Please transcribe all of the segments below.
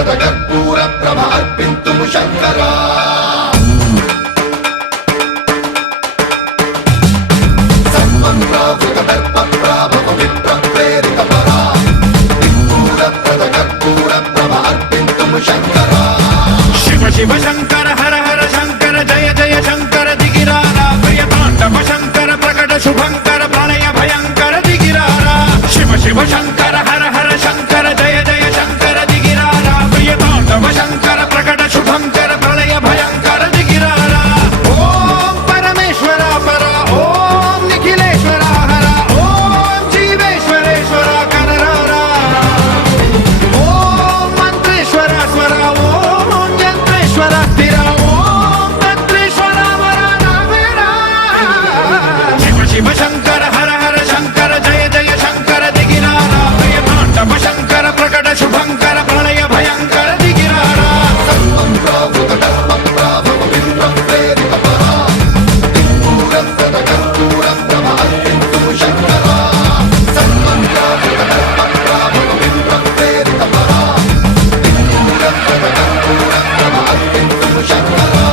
శూరప్రద కర్పూర ప్రభ అర్పింతుము శంకరా సర్వప్రావృత దర్ప ప్రాభవ విప్ర ప్రేరిత పరా శూరప్రద కర్పూర ప్రభ అర్పింతుము శంకరా శివ శివ శంకర హర హర శంకర జయ జయ శంకర దిగిరారా ప్రియతాండవ శంకర ప్రకట శుభంకర ప్రళయ భయంకర దిగిరారా శివ శివ శంకర హర హర శంకర జయ జయ శంకర దిగిరారా ప్రియతాండవ శంకర ప్రకట శుభంకర ప్రళయ భయంకర దిగిరారా ఓం పరమేశ్వర పర ఓం నిఖిలేశ్వర హర ఓం జీవేశ్వరేశ్వర కరరారా ఓం మంత్రేశ్వర స్వర ఓం యంత్రేశ్వర స్థిర ఓం తంత్రేశ్వర వర నావేరా శివ శివ శంకర హర హర శంకర జయ జయ శంకర దిగిరారా ప్రియతాండవ శంకర ప్రకట శుభంకర ప్రళయ భయంకర దిగిరారా సర్వప్రావృత దర్ప ప్రాభవ విప్ర ప్రేరిత పరా శూరప్రద కర్పూర ప్రభ అర్పింతుము శంకరా సర్వప్రావృత దర్ప ప్రాభవ విప్ర ప్రేరిత పరా శూరప్రద కర్పూర ప్రభ అర్పింతుము శంకరా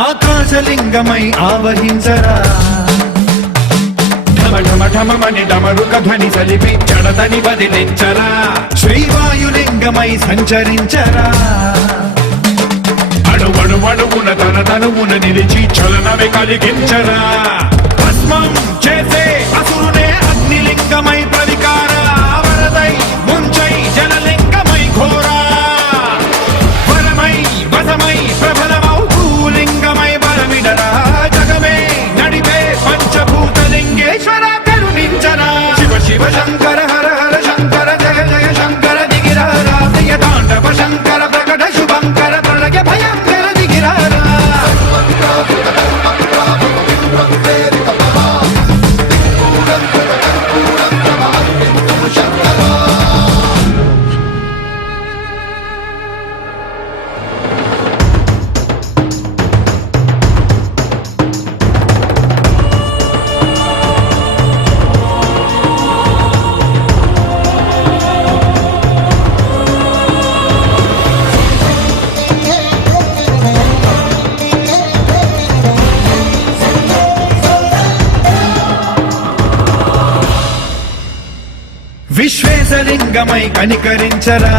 ఆకాశలింగమై ఆవహించరా ఢమ ఢమ ఢమమని డమరుక ధ్వని సలిపి జడదని వదిలించరా శ్రీవాయులింగమై సంచరించరా అడువడువడువున తన తనువున నిలిచి చలనమే కలిగించరా భస్మం చేసే అసురునే అగ్నిలింగమై ప్రవికార వరదై ముంచై జలలింగమై ఘోరా వరమై వసమై ప్రబలమౌ భూలింగమై బలమిడరా జగమే నడిపే పంచభూతలింగేశ్వర కరుణించరా శివ శివ శంకర హర హర శంకర జయ జయ శంకర దిగిరారా ప్రియతాండవ శంకర ప్రకట శుభంకర ప్రళయ భయంకర దిగిరారా సర్వప్రావృత దర్ప ప్రాభవ విప్ర ప్రేరిత పరా శూరప్రద కర్పూర ప్రభ అర్పింతుము శంకరా విశ్వేశలింగమై కనికరించరా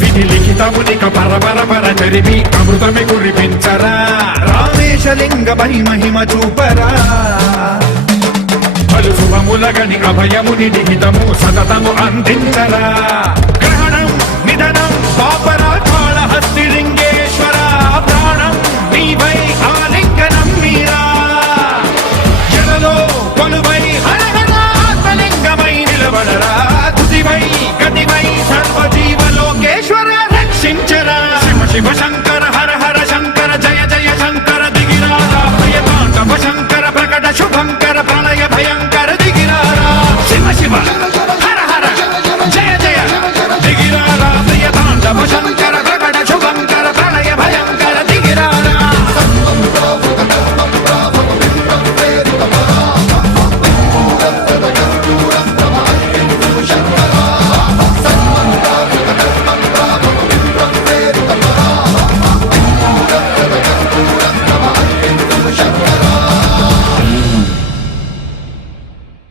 విధి లిఖితమునిక పరపర చరివి అమృతమి కురిపించరా రామేశలింగమై మహిమ చూపరా పలు శుభములగని అభయముని నిహితము సతతము అందించరా గ్రహణం నిధనం పాప